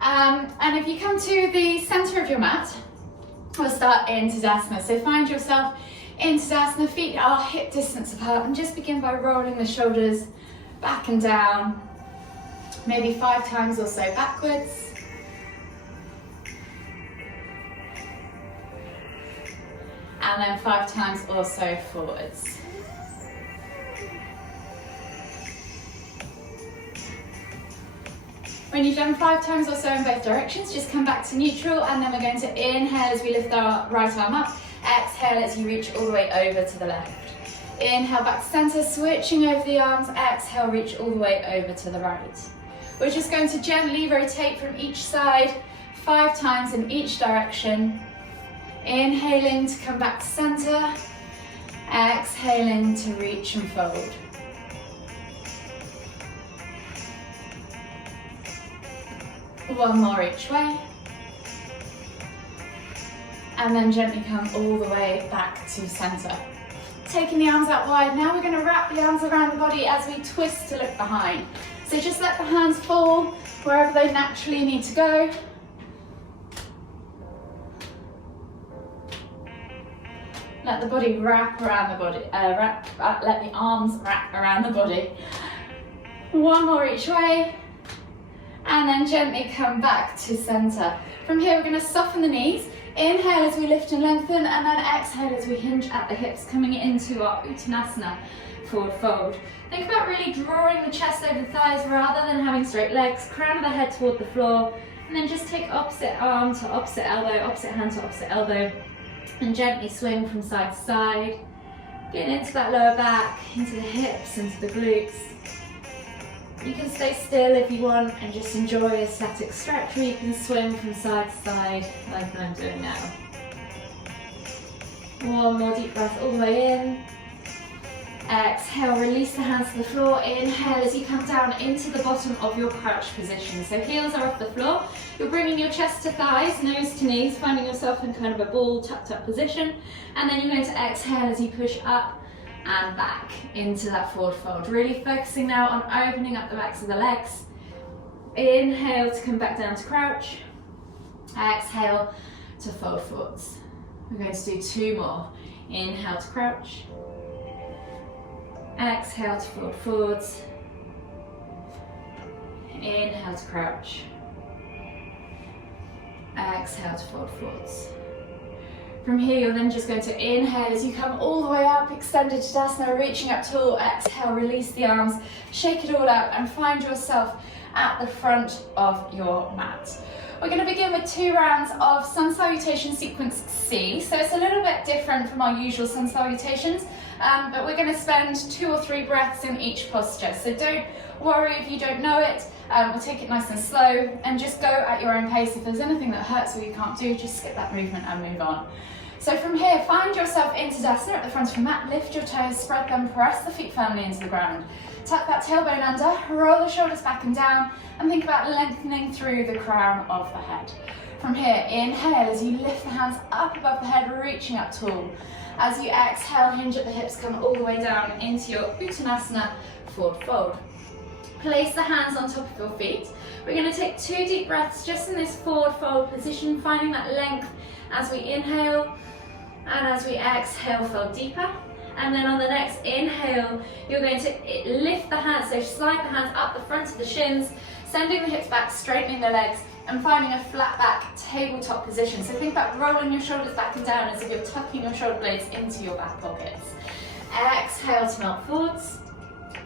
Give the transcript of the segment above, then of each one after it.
And if you come to the center of your mat, we'll start in Tadasana. So find yourself in Tadasana, feet are hip distance apart, and just begin by rolling the shoulders back and down, maybe 5 times or so backwards. And then 5 times or so forwards. When you've done 5 times or so in both directions, just come back to neutral, and then we're going to inhale as we lift our right arm up. Exhale as you reach all the way over to the left. Inhale back to center, switching over the arms. Exhale, reach all the way over to the right. We're just going to gently rotate from each side 5 times in each direction. Inhaling to come back to center. Exhaling to reach and fold. One more each way. And then gently come all the way back to center. Taking the arms out wide, now we're going to wrap the arms around the body as we twist to look behind. So just let the hands fall wherever they naturally need to go. Let the body wrap around the body, let the arms wrap around the body. One more each way. And then gently come back to center. From here, we're going to soften the knees. Inhale as we lift and lengthen, and then exhale as we hinge at the hips, coming into our Uttanasana, forward fold. Think about really drawing the chest over the thighs rather than having straight legs. Crown of the head toward the floor, and then just take opposite arm to opposite elbow, opposite hand to opposite elbow, and gently swing from side to side. Get into that lower back, into the hips, into the glutes. You can stay still if you want and just enjoy a static stretch, or you can swing from side to side like I'm doing now. One more deep breath all the way in. Exhale, release the hands to the floor. Inhale as you come down into the bottom of your crouch position. So heels are off the floor. You're bringing your chest to thighs, nose to knees, finding yourself in kind of a ball tucked up position. And then you're going to exhale as you push up and back into that forward fold. Really focusing now on opening up the backs of the legs. Inhale to come back down to crouch. Exhale to fold forwards. We're going to do 2 more. Inhale to crouch. Exhale to fold forwards. Inhale to crouch. Exhale to fold forwards. From here, you're then just going to inhale as you come all the way up, extended Tadasana, reaching up tall. Exhale, release the arms, shake it all out, and find yourself at the front of your mat. We're going to begin with 2 rounds of Sun Salutation Sequence C. So it's a little bit different from our usual Sun Salutations, but we're going to spend 2 or 3 breaths in each posture. So don't worry if you don't know it. We'll take it nice and slow and just go at your own pace. If there's anything that hurts or you can't do, just skip that movement and move on. So from here, find yourself in Tadasana at the front of your mat, lift your toes, spread them, press the feet firmly into the ground. Tuck that tailbone under, roll the shoulders back and down, and think about lengthening through the crown of the head. From here, inhale as you lift the hands up above the head, reaching up tall. As you exhale, hinge at the hips, come all the way down into your Uttanasana, forward fold. Place the hands on top of your feet. We're going to take 2 deep breaths just in this forward fold position, finding that length as we inhale, and as we exhale, fold deeper. And then on the next inhale, you're going to lift the hands, so slide the hands up the front of the shins, sending the hips back, straightening the legs, and finding a flat back tabletop position. So think about rolling your shoulders back and down as if you're tucking your shoulder blades into your back pockets. Exhale to melt forwards.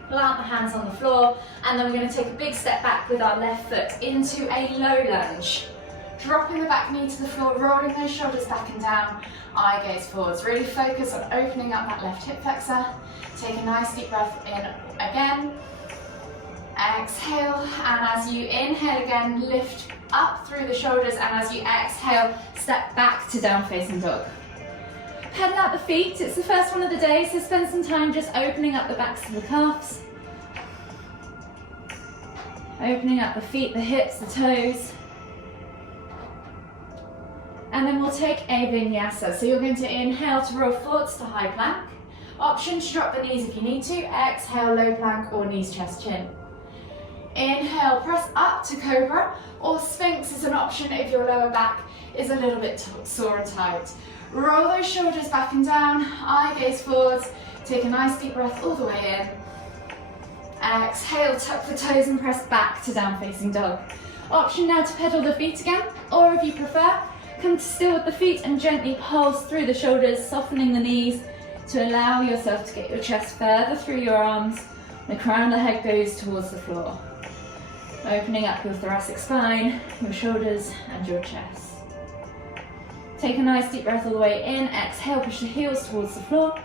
Plant the hands on the floor, and then we're going to take a big step back with our left foot into a low lunge. Dropping the back knee to the floor, rolling those shoulders back and down, eye gaze forwards. Really focus on opening up that left hip flexor. Take a nice deep breath in again. Exhale, and as you inhale again, lift up through the shoulders, and as you exhale, step back to down facing dog. Pedal out the feet, it's the first one of the day, so spend some time just opening up the backs of the calves. Opening up the feet, the hips, the toes. And then we'll take a vinyasa. So you're going to inhale to roll forwards to high plank. Option to drop the knees if you need to. Exhale, low plank or knees, chest, chin. Inhale, press up to cobra, or sphinx is an option if your lower back is a little bit sore and tight. Roll those shoulders back and down, eye gaze forwards. Take a nice deep breath all the way in. Exhale, tuck the toes and press back to down facing dog. Option now to pedal the feet again, or if you prefer, come to still with the feet and gently pulse through the shoulders, softening the knees to allow yourself to get your chest further through your arms. The crown of the head goes towards the floor. Opening up your thoracic spine, your shoulders and your chest. Take a nice deep breath all the way in. Exhale, push the heels towards the floor.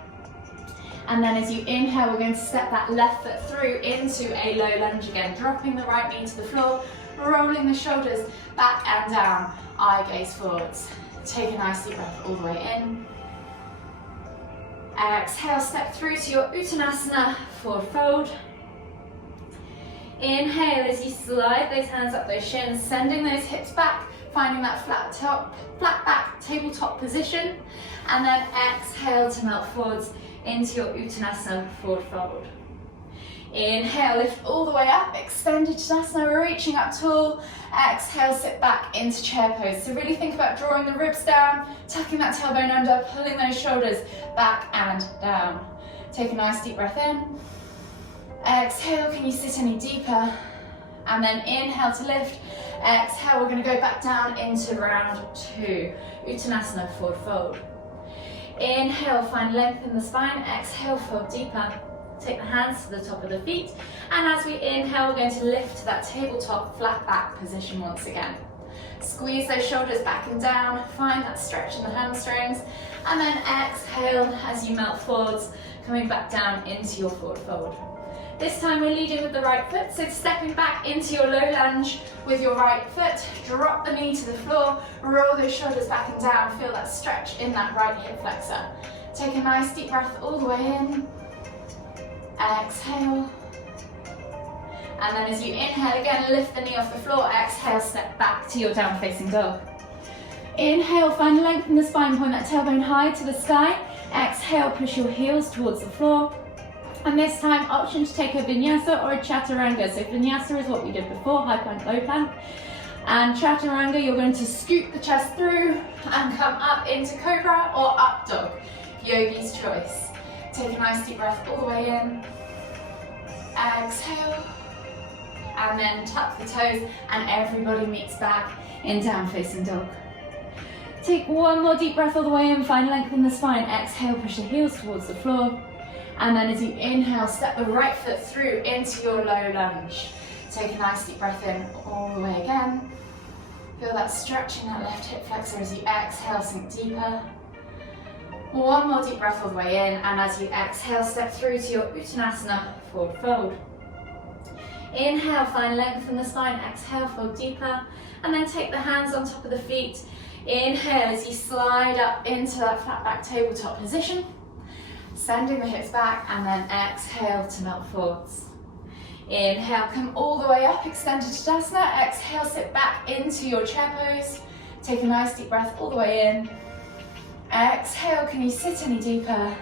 And then as you inhale, we're going to step that left foot through into a low lunge again, dropping the right knee to the floor, rolling the shoulders back and down, eye gaze forwards. Take a nice deep breath all the way in. Exhale, step through to your Uttanasana, forward fold. Inhale as you slide those hands up those shins, sending those hips back, finding that flat back, tabletop position. And then exhale to melt forwards into your Uttanasana, forward fold. Inhale, lift all the way up, extended Tadasana, we're reaching up tall. Exhale, sit back into chair pose. So really think about drawing the ribs down, tucking that tailbone under, pulling those shoulders back and down. Take a nice deep breath in. Exhale, can you sit any deeper? And then inhale to lift. Exhale, we're going to go back down into round two. Uttanasana, forward fold. Inhale, find length in the spine. Exhale, fold deeper. Take the hands to the top of the feet. And as we inhale, we're going to lift to that tabletop flat back position once again. Squeeze those shoulders back and down. Find that stretch in the hamstrings. And then exhale as you melt forwards, coming back down into your forward fold. This time we're leading with the right foot, so stepping back into your low lunge with your right foot, drop the knee to the floor, roll those shoulders back and down, feel that stretch in that right hip flexor. Take a nice deep breath all the way in, exhale, and then as you inhale again, lift the knee off the floor, exhale, step back to your down facing dog. Inhale, find length in the spine, point that tailbone high to the sky, exhale, push your heels towards the floor. And this time, option to take a vinyasa or a chaturanga. So vinyasa is what we did before, high plank, low plank. And chaturanga, you're going to scoop the chest through and come up into cobra or up dog, yogi's choice. Take a nice deep breath all the way in. Exhale. And then tuck the toes and everybody meets back in down facing dog. Take one more deep breath all the way in, find length in the spine. Exhale, push the heels towards the floor. And then as you inhale, step the right foot through into your low lunge. Take a nice deep breath in all the way again. Feel that stretch in that left hip flexor as you exhale, sink deeper. One more deep breath all the way in, and as you exhale, step through to your Uttanasana, forward fold. Inhale, find length in the spine, exhale, fold deeper, and then take the hands on top of the feet. Inhale as you slide up into that flat back tabletop position. Sending the hips back, and then exhale to melt forwards. Inhale, come all the way up, extended Tadasana. Exhale, sit back into your chair pose. Take a nice deep breath all the way in. Exhale, can you sit any deeper?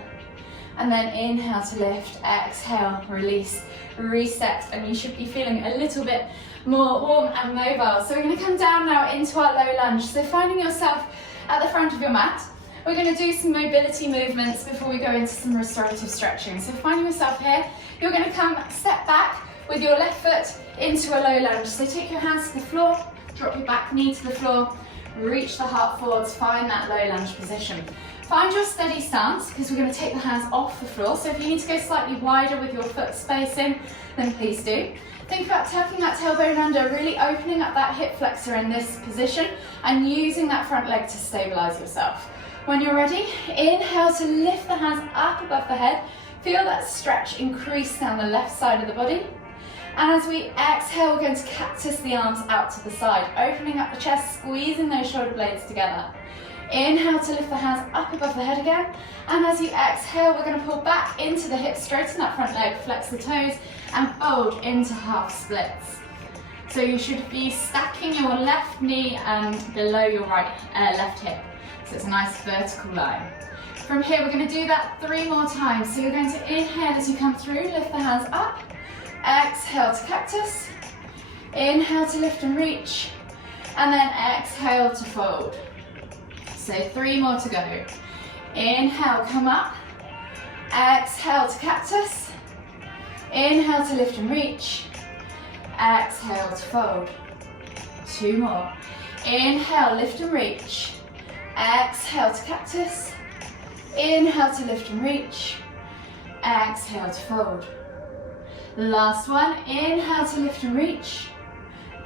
And then inhale to lift, exhale, release, reset, and you should be feeling a little bit more warm and mobile. So we're going to come down now into our low lunge. So finding yourself at the front of your mat. We're going to do some mobility movements before we go into some restorative stretching. So finding yourself here, you're going to come step back with your left foot into a low lunge. So take your hands to the floor, drop your back knee to the floor, reach the heart forwards, find that low lunge position. Find your steady stance because we're going to take the hands off the floor. So if you need to go slightly wider with your foot spacing, then please do. Think about tucking that tailbone under, really opening up that hip flexor in this position and using that front leg to stabilize yourself. When you're ready, inhale to lift the hands up above the head. Feel that stretch increase down the left side of the body. And as we exhale, we're going to cactus the arms out to the side, opening up the chest, squeezing those shoulder blades together. Inhale to lift the hands up above the head again. And as you exhale, we're going to pull back into the hips, straighten that front leg, flex the toes, and fold into half splits. So you should be stacking your left knee below your left hip. So it's a nice vertical line. From here, we're going to do that 3 more times. So you're going to inhale as you come through, lift the hands up. Exhale to cactus. Inhale to lift and reach. And then exhale to fold. So 3 more to go. Inhale, come up. Exhale to cactus. Inhale to lift and reach. Exhale to fold. 2 more. Inhale, lift and reach. Exhale to cactus. Inhale to lift and reach. Exhale to fold. Last one. Inhale to lift and reach.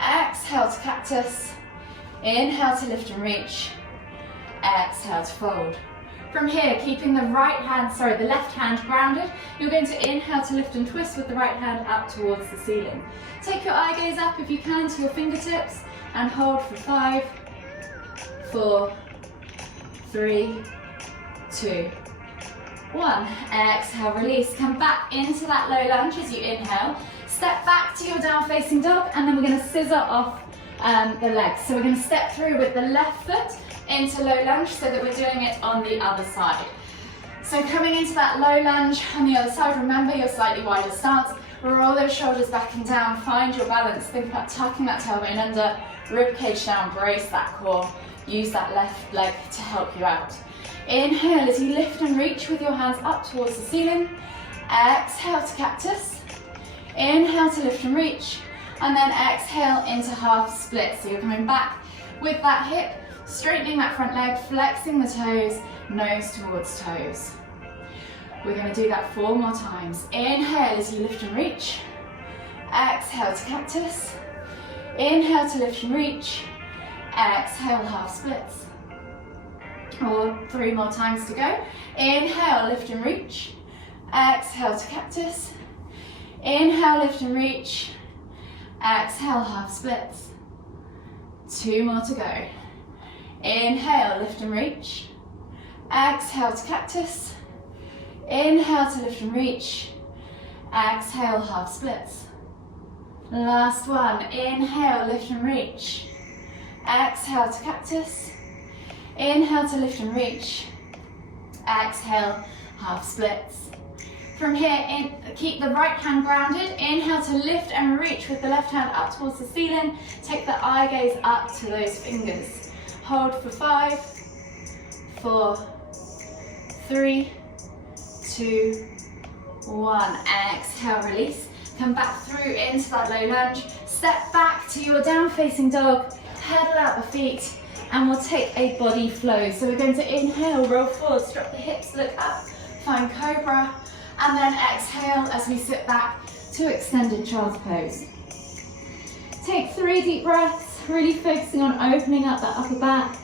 Exhale to cactus. Inhale to lift and reach. Exhale to fold. From here, keeping the left hand grounded, you're going to inhale to lift and twist with the right hand up towards the ceiling. Take your eye gaze up if you can to your fingertips and hold for 5, 4, 3, 2, 1. Exhale, release. Come back into that low lunge as you inhale. Step back to your down facing dog, and then we're going to scissor off the legs. So we're going to step through with the left foot into low lunge so that we're doing it on the other side. So coming into that low lunge on the other side, remember your slightly wider stance. Roll those shoulders back and down, find your balance. Think about tucking that tailbone under, rib cage down, brace that core. Use that left leg to help you out. Inhale as you lift and reach with your hands up towards the ceiling. Exhale to cactus. Inhale to lift and reach. And then exhale into half split. So you're coming back with that hip, straightening that front leg, flexing the toes, nose towards toes. We're going to do that 4 more times. Inhale as you lift and reach. Exhale to cactus. Inhale to lift and reach. Exhale, half splits. Or 3 more times to go. Inhale, lift and reach. Exhale to cactus. Inhale, lift and reach. Exhale, half splits. 2 more to go. Inhale, lift and reach. Exhale to cactus. Inhale to lift and reach. Exhale, half splits. Last one. Inhale, lift and reach. Exhale to cactus. Inhale to lift and reach. Exhale, half splits. From here, keep the right hand grounded. Inhale to lift and reach with the left hand up towards the ceiling. Take the eye gaze up to those fingers. Hold for 5, 4, 3, 2, 1. Exhale, release. Come back through into that low lunge. Step back to your down facing dog. Pedal out the feet. And we'll take a body flow. So we're going to inhale, roll forwards, drop the hips, look up, find cobra. And then exhale as we sit back to extended child's pose. Take 3 deep breaths, really focusing on opening up that upper back,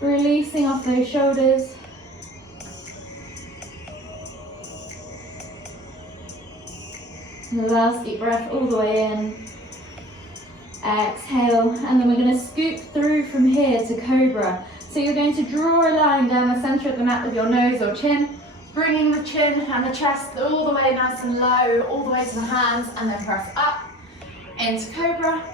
releasing off those shoulders. And the last deep breath all the way in. Exhale, and then we're going to scoop through from here to cobra. So you're going to draw a line down the center of the mat with your nose or chin, bringing the chin and the chest all the way nice and low, all the way to the hands, and then press up into cobra.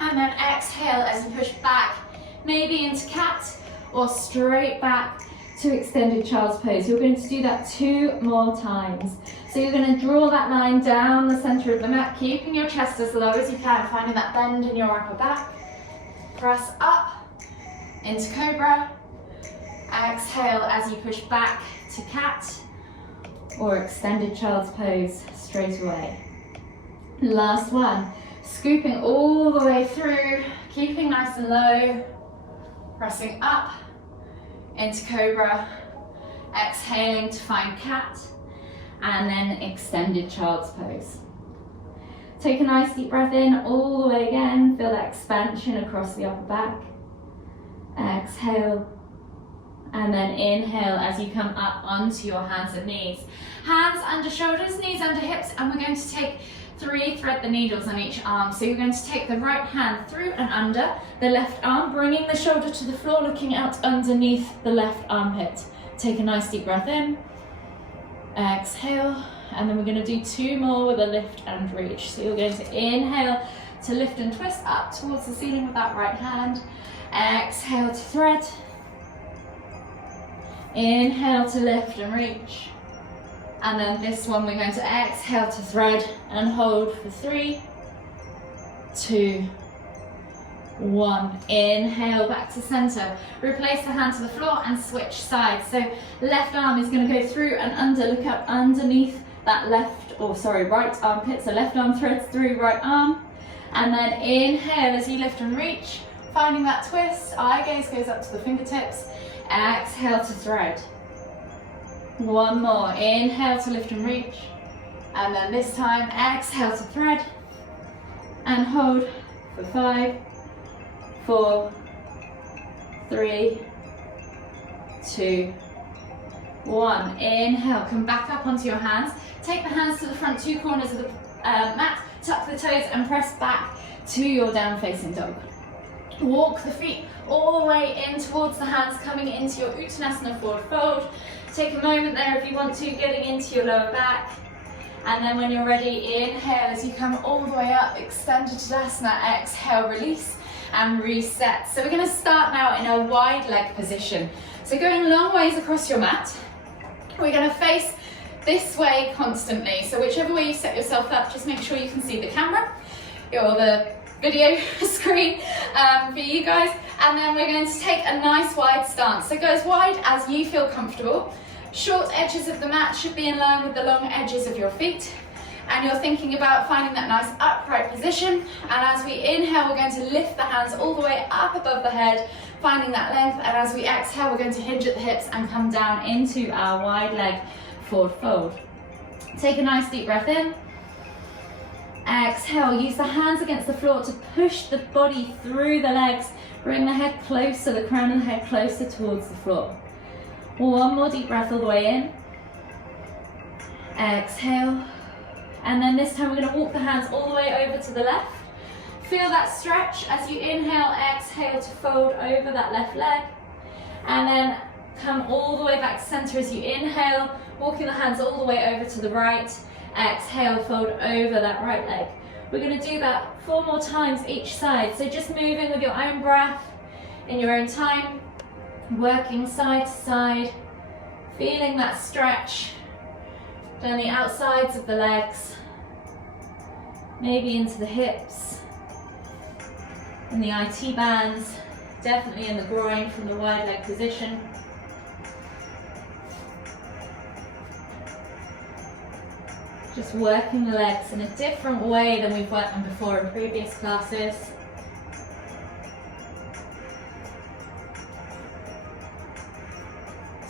And then exhale as you push back, maybe into cat or straight back to extended child's pose. You're going to do that 2 more times. So you're going to draw that line down the center of the mat, keeping your chest as low as you can, finding that bend in your upper back. Press up into cobra. Exhale as you push back to cat or extended child's pose straight away. Last one. Scooping all the way through, keeping nice and low, pressing up into cobra, exhaling to find cat, and then extended child's pose. Take a nice deep breath in all the way again, feel that expansion across the upper back. Exhale, and then inhale as you come up onto your hands and knees. Hands under shoulders, knees under hips, and we're going to take 3 thread the needles on each arm. So you're going to take the right hand through and under the left arm, bringing the shoulder to the floor, looking out underneath the left armpit. Take a nice deep breath in. Exhale, and then we're going to do 2 more with a lift and reach. So you're going to inhale to lift and twist up towards the ceiling with that right hand. Exhale to thread. Inhale to lift and reach. And then this one we're going to exhale to thread and hold for 3, 2, 1. Inhale, back to center. Replace the hand to the floor and switch sides. So left arm is going to go through and under. Look up underneath that right armpit. So left arm threads through right arm. And then inhale as you lift and reach. Finding that twist. Eye gaze goes up to the fingertips. Exhale to thread. One more. Inhale to lift and reach. And then this time, exhale to thread. And hold for 5, 4, 3, 2, 1. Inhale, come back up onto your hands. Take the hands to the front 2 corners of the mat, tuck the toes and press back to your down facing dog. Walk the feet all the way in towards the hands, coming into your Uttanasana forward fold. Take a moment there if you want to, getting into your lower back. And then when you're ready, inhale as you come all the way up, extended Tadasana, exhale, release and reset. So we're going to start now in a wide leg position. So going long ways across your mat, we're going to face this way constantly. So whichever way you set yourself up, just make sure you can see the camera or the video screen for you guys. And then we're going to take a nice wide stance. So go as wide as you feel comfortable. Short edges of the mat should be in line with the long edges of your feet. And you're thinking about finding that nice upright position. And as we inhale, we're going to lift the hands all the way up above the head, finding that length. And as we exhale, we're going to hinge at the hips and come down into our wide leg forward fold. Take a nice deep breath in. Exhale, use the hands against the floor to push the body through the legs. Bring the head closer, the crown of the head closer towards the floor. One more deep breath all the way in. Exhale. And then this time we're going to walk the hands all the way over to the left. Feel that stretch as you inhale, exhale to fold over that left leg. And then come all the way back to center as you inhale, walking the hands all the way over to the right. Exhale, fold over that right leg. We're going to do that 4 more times each side. So just moving with your own breath in your own time. Working side to side, feeling that stretch down the outsides of the legs, maybe into the hips, in the IT bands, definitely in the groin from the wide leg position. Just working the legs in a different way than we've worked them before in previous classes.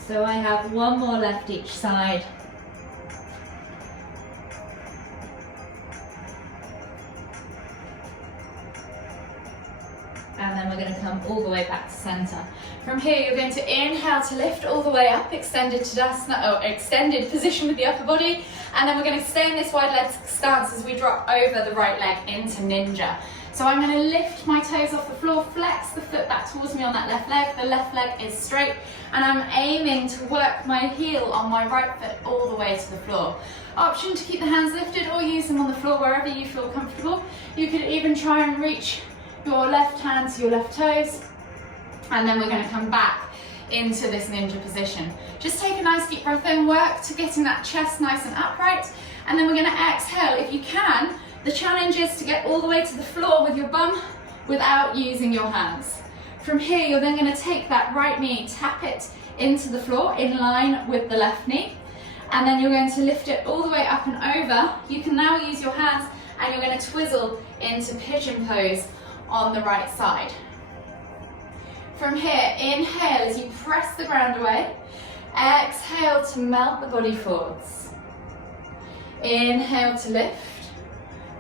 So I have 1 more left each side. And then we're going to come all the way back to center. From here, you're going to inhale to lift all the way up, extended Tadasana, or extended position with the upper body. And then we're going to stay in this wide leg stance as we drop over the right leg into Ninja. So I'm going to lift my toes off the floor, flex the foot back towards me on that left leg. The left leg is straight, and I'm aiming to work my heel on my right foot all the way to the floor. Option to keep the hands lifted or use them on the floor wherever you feel comfortable. You could even try and reach your left hand to your left toes, and then we're going to come back into this Ninja position. Just take a nice deep breath in, work to getting that chest nice and upright, and then we're going to exhale. If you can, the challenge is to get all the way to the floor with your bum without using your hands. From here, you're then going to take that right knee, tap it into the floor in line with the left knee, and then you're going to lift it all the way up and over. You can now use your hands, and you're going to twizzle into pigeon pose on the right side. From here, inhale as you press the ground away. Exhale to melt the body forwards. Inhale to lift.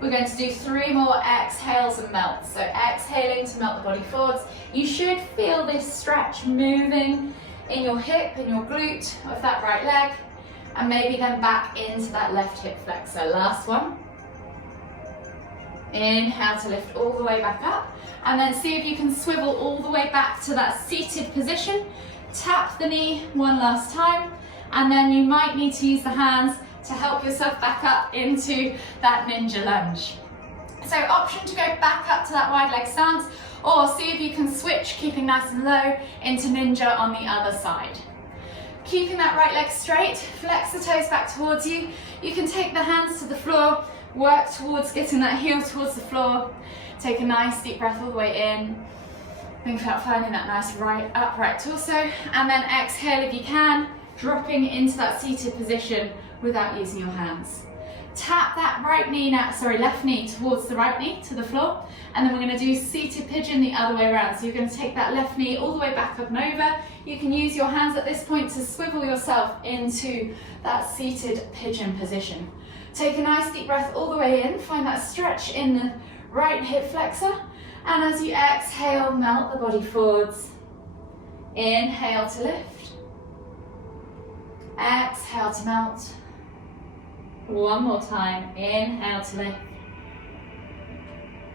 We're going to do 3 more exhales and melts. So exhaling to melt the body forwards. You should feel this stretch moving in your hip, in your glute of that right leg, and maybe then back into that left hip flexor. Last one. Inhale to lift all the way back up, and then see if you can swivel all the way back to that seated position. Tap the knee 1 last time, and then you might need to use the hands to help yourself back up into that Ninja lunge. So option to go back up to that wide leg stance, or see if you can switch, keeping nice and low, into Ninja on the other side. Keeping that right leg straight, flex the toes back towards you. You can take the hands to the floor, work towards getting that heel towards the floor. Take a nice deep breath all the way in. Think about finding that nice right upright torso, and then exhale if you can, dropping into that seated position without using your hands. Tap that left knee towards the right knee to the floor, and then we're going to do seated pigeon the other way around. So you're going to take that left knee all the way back up and over. You can use your hands at this point to swivel yourself into that seated pigeon position. Take a nice deep breath all the way in, find that stretch in the right hip flexor, and as you exhale, melt the body forwards. Inhale to lift, exhale to melt. One more time, inhale to lift,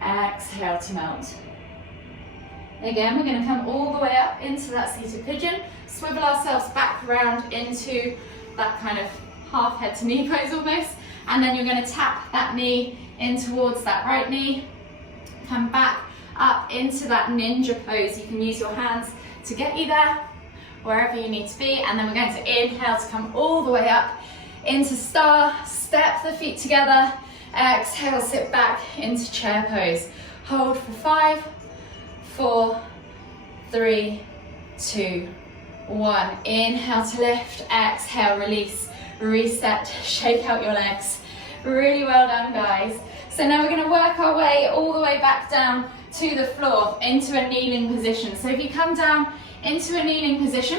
exhale to melt. Again, we're going to come all the way up into that seated pigeon, swivel ourselves back around into that kind of half head to knee pose almost, and then you're going to tap that knee in towards that right knee, come back up into that ninja pose. You can use your hands to get you there, wherever you need to be, and then we're going to inhale to come all the way up into star, step the feet together, exhale, sit back into chair pose. Hold for 5, 4, 3, 2, 1. Inhale to lift, exhale, release, reset, shake out your legs. Really well done, guys. So now we're going to work our way all the way back down to the floor into a kneeling position. So if you come down into a kneeling position,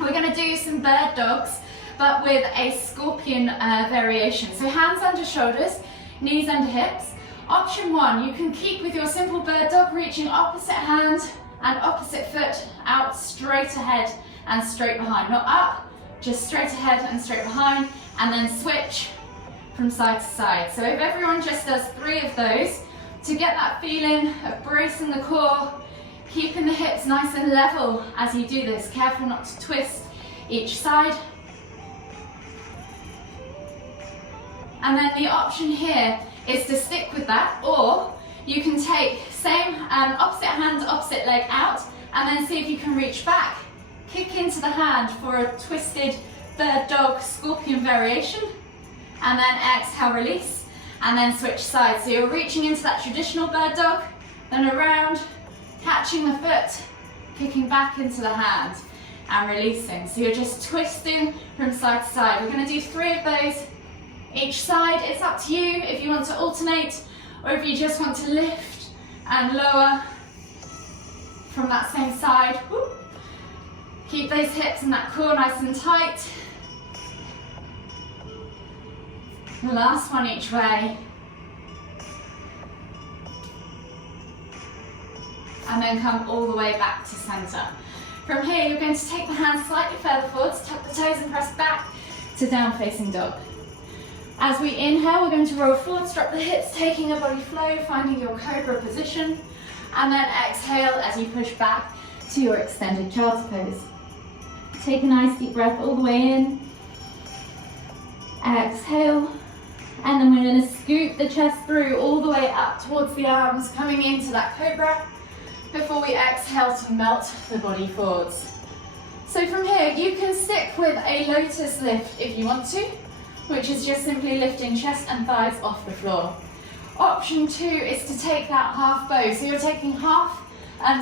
we're going to do some bird dogs, but with a scorpion variation. So hands under shoulders, knees under hips. Option 1, you can keep with your simple bird dog, reaching opposite hand and opposite foot out straight ahead and straight behind. Not up, just straight ahead and straight behind, and then switch from side to side. So if everyone just does 3 of those, to get that feeling of bracing the core, keeping the hips nice and level as you do this. Careful not to twist each side. And then the option here is to stick with that, or you can take same opposite hand, opposite leg out, and then see if you can reach back, kick into the hand for a twisted bird dog scorpion variation, and then exhale, release, and then switch sides. So you're reaching into that traditional bird dog, then around, catching the foot, kicking back into the hand, and releasing. So you're just twisting from side to side. We're going to do 3 of those each side. It's up to you if you want to alternate, or if you just want to lift and lower from that same side. Woo. Keep those hips and that core nice and tight. The last one each way. And then come all the way back to center. From here, you're going to take the hands slightly further forwards, tuck the toes and press back to down facing dog. As we inhale, we're going to roll forwards, drop the hips, taking a body flow, finding your cobra position, and then exhale as you push back to your extended child's pose. Take a nice deep breath all the way in, exhale, and then we're going to scoop the chest through all the way up towards the arms, coming into that cobra, before we exhale to melt the body forwards. So from here, you can stick with a lotus lift if you want to, which is just simply lifting chest and thighs off the floor. Option 2 is to take that half bow. So you're taking half,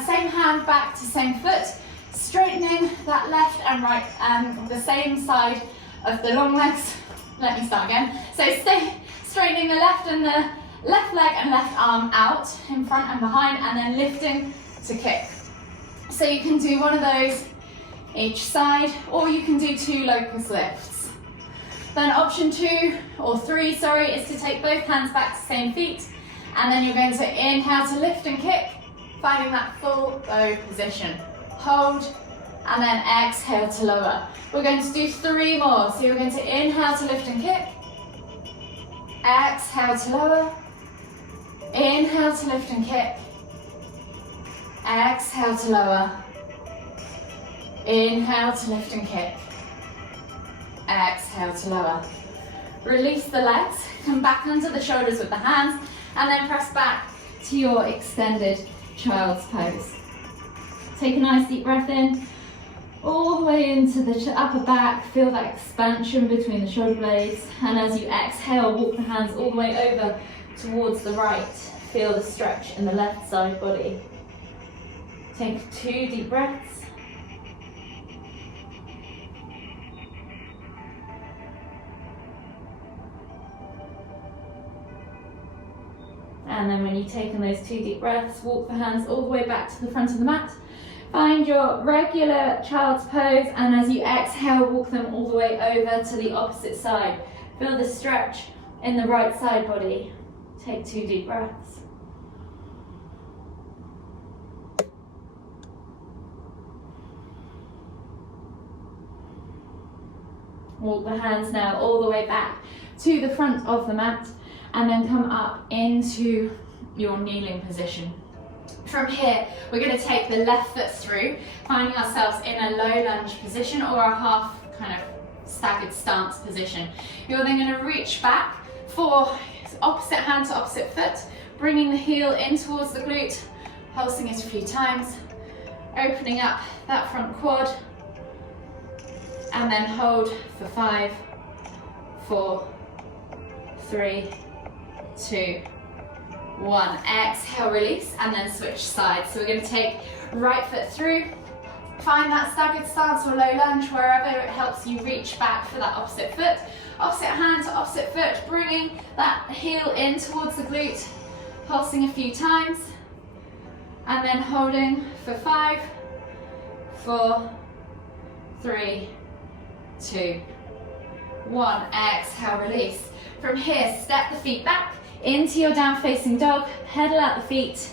same hand back to same foot, straightening that left and right, the same side of the long legs. Let me start again. So stay straightening the left and the left leg and left arm out in front and behind, and then lifting to kick. So you can do one of those each side, or you can do 2 locust lifts. Then option 2 or 3, sorry, is to take both hands back to same feet, and then you're going to inhale to lift and kick, finding that full bow position. Hold, and then exhale to lower. We're going to do 3 more. So you're going to inhale to lift and kick, exhale to lower, inhale to lift and kick, exhale to lower, inhale to lift and kick, exhale to lower. Release the legs, come back under the shoulders with the hands, and then press back to your extended child's pose. Take a nice deep breath in, all the way into the upper back, feel that expansion between the shoulder blades, and as you exhale, walk the hands all the way over towards the right. feel the stretch in the left side body. Take 2 deep breaths. And then when you've taken those 2 deep breaths, walk the hands all the way back to the front of the mat. Find your regular child's pose, and as you exhale, walk them all the way over to the opposite side. Feel the stretch in the right side body. Take 2 deep breaths. Walk the hands now all the way back to the front of the mat, and then come up into your kneeling position. From here, we're going to take the left foot through, finding ourselves in a low lunge position or a half kind of staggered stance position. You're then going to reach back for opposite hand to opposite foot, bringing the heel in towards the glute, pulsing it a few times, opening up that front quad, and then hold for 5, 4, 3, 2, 1. Exhale, release, and then switch sides. So we're going to take right foot through, find that staggered stance or low lunge, wherever it helps you reach back for that opposite foot. Opposite hand to opposite foot, bringing that heel in towards the glute, pulsing a few times, and then holding for 5, 4, 3, 2, 1. Exhale, release. From here, step the feet back into your down facing dog, pedal out the feet,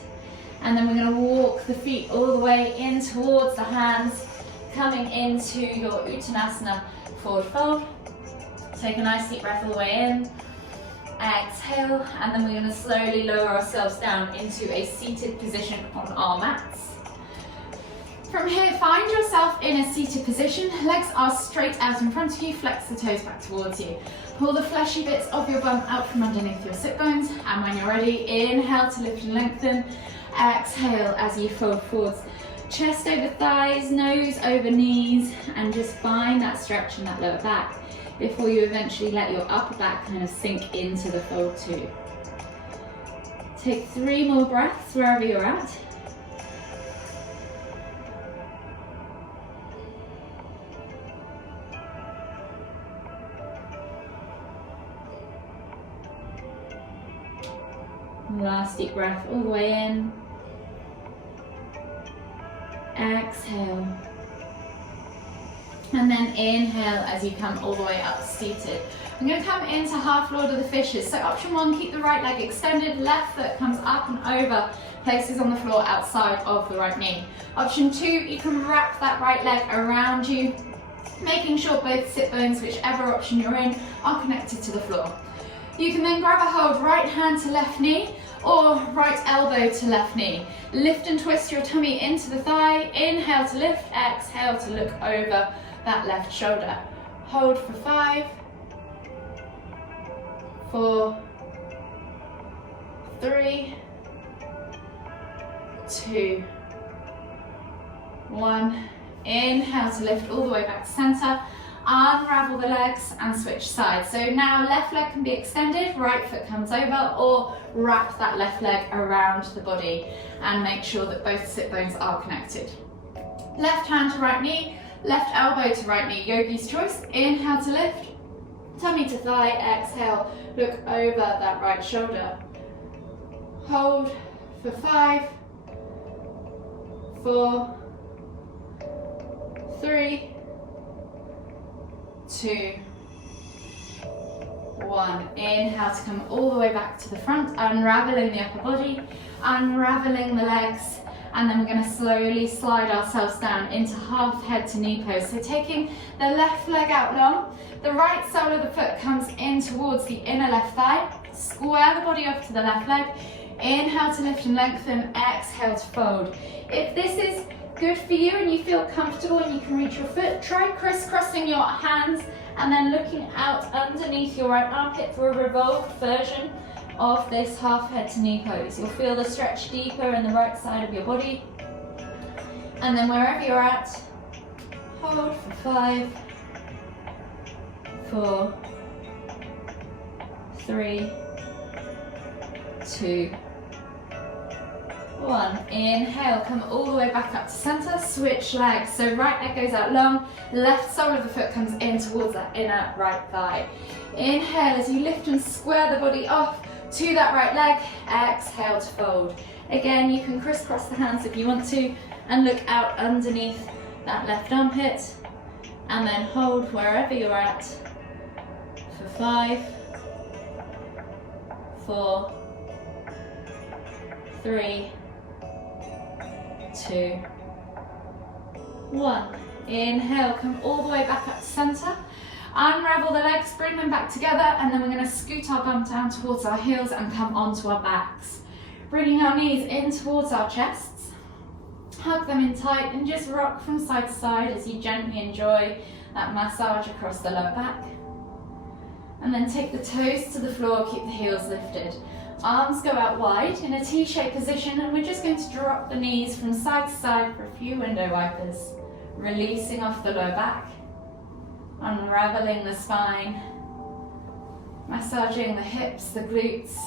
and then we're going to walk the feet all the way in towards the hands, coming into your Uttanasana forward fold. Take a nice deep breath all the way in, exhale, and then we're going to slowly lower ourselves down into a seated position on our mats. From here, find yourself in a seated position. Legs are straight out in front of you, flex the toes back towards you. Pull the fleshy bits of your bum out from underneath your sit bones, and when you're ready, inhale to lift and lengthen. Exhale as you fold forwards. Chest over thighs, nose over knees, and just find that stretch in that lower back before you eventually let your upper back kind of sink into the fold too. Take 3 more breaths wherever you're at. Last deep breath all the way in. Exhale. And then inhale as you come all the way up seated. I'm going to come into half Lord of the Fishes. So option 1, keep the right leg extended, left foot comes up and over, places on the floor outside of the right knee. Option 2, you can wrap that right leg around you, making sure both sit bones, whichever option you're in, are connected to the floor. You can then grab a hold, right hand to left knee or right elbow to left knee. Lift and twist your tummy into the thigh. Inhale to lift, exhale to look over that left shoulder. Hold for 5, 4, 3, 2, 1. Inhale to lift all the way back to center. Unravel the legs and switch sides. So now left leg can be extended, right foot comes over, or wrap that left leg around the body and make sure that both sit bones are connected. Left hand to right knee, left elbow to right knee, yogi's choice. Inhale to lift, tummy to thigh, exhale, look over that right shoulder. Hold for 5, 4, 3, 2, 1. Inhale to come all the way back to the front, unraveling the upper body, unraveling the legs, and then we're going to slowly slide ourselves down into half head to knee pose. So taking the left leg out long, the right sole of the foot comes in towards the inner left thigh, square the body off to the left leg, inhale to lift and lengthen, exhale to fold. If this is good for you and you feel comfortable and you can reach your foot, try crisscrossing your hands and then looking out underneath your right armpit for a revolved version of this half head to knee pose. You'll feel the stretch deeper in the right side of your body. And then wherever you're at, hold for 5, 4, 3, 2, 1. Inhale, come all the way back up to center, switch legs. So right leg goes out long, left sole of the foot comes in towards that inner right thigh. Inhale as you lift and square the body off to that right leg. Exhale to fold. Again, you can crisscross the hands if you want to and look out underneath that left armpit, and then hold wherever you're at for 5, 4, 3, 2, 1. Inhale, come all the way back up to center. Unravel the legs, bring them back together, and then we're going to scoot our bum down towards our heels and come onto our backs. Bringing our knees in towards our chests. Hug them in tight and just rock from side to side as you gently enjoy that massage across the lower back. And then take the toes to the floor, keep the heels lifted. Arms go out wide in a T-shaped position, and we're just going to drop the knees from side to side for a few window wipers. Releasing off the lower back, unraveling the spine, massaging the hips, the glutes.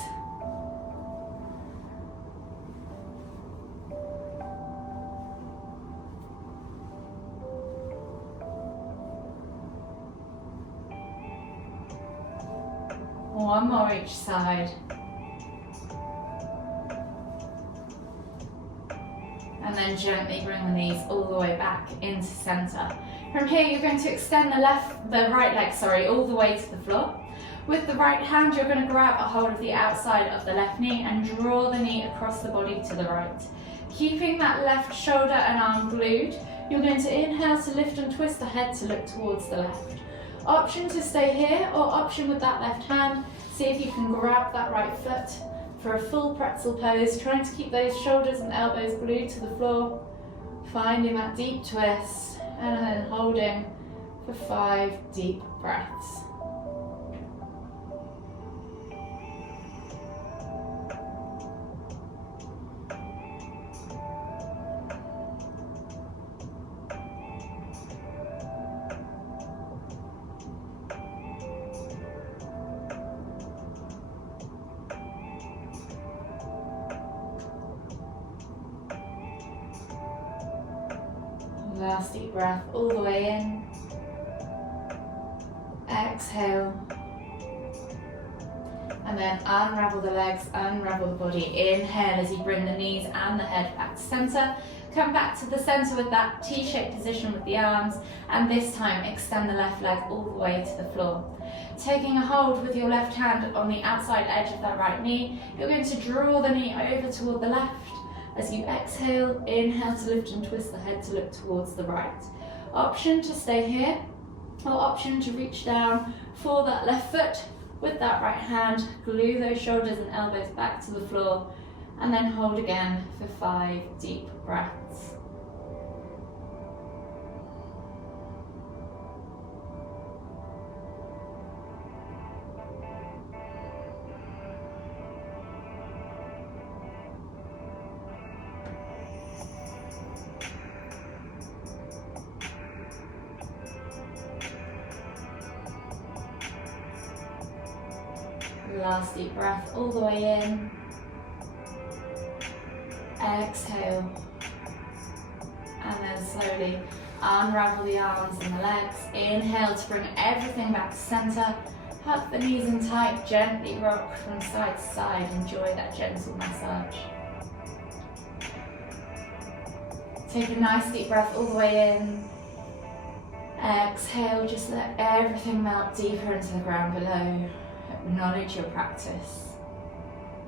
One more each side. And then gently bring the knees all the way back into center. From here, you're going to extend the right leg, all the way to the floor. With the right hand, you're going to grab a hold of the outside of the left knee and draw the knee across the body to the right. Keeping that left shoulder and arm glued, you're going to inhale to lift and twist the head to look towards the left. Option to stay here, or option with that left hand, see if you can grab that right foot for a full pretzel pose, trying to keep those shoulders and elbows glued to the floor, finding that deep twist, and then holding for 5 deep breaths. Last deep breath all the way in. Exhale. And then unravel the legs, unravel the body. Inhale as you bring the knees and the head back to center. Come back to the center with that T-shaped position with the arms, and this time extend the left leg all the way to the floor. Taking a hold with your left hand on the outside edge of that right knee, you're going to draw the knee over toward the left. As you exhale, inhale to lift and twist the head to look towards the right. Option to stay here, or option to reach down for that left foot with that right hand, glue those shoulders and elbows back to the floor, and then hold again for 5 deep breaths. Last deep breath all the way in. Exhale. And then slowly unravel the arms and the legs. Inhale to bring everything back to center. Hug the knees in tight, gently rock from side to side. Enjoy that gentle massage. Take a nice deep breath all the way in. Exhale, just let everything melt deeper into the ground below. Acknowledge your practice.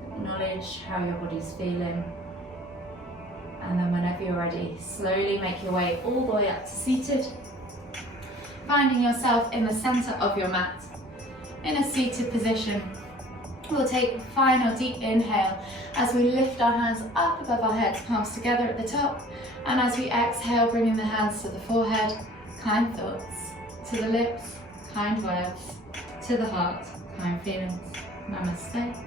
Acknowledge how your body's feeling. And then whenever you're ready, slowly make your way all the way up to seated. Finding yourself in the center of your mat. In a seated position, we'll take a final deep inhale as we lift our hands up above our heads, palms together at the top. And as we exhale, bringing the hands to the forehead, kind thoughts. To the lips, kind words. To the heart, kind feelings. Namaste.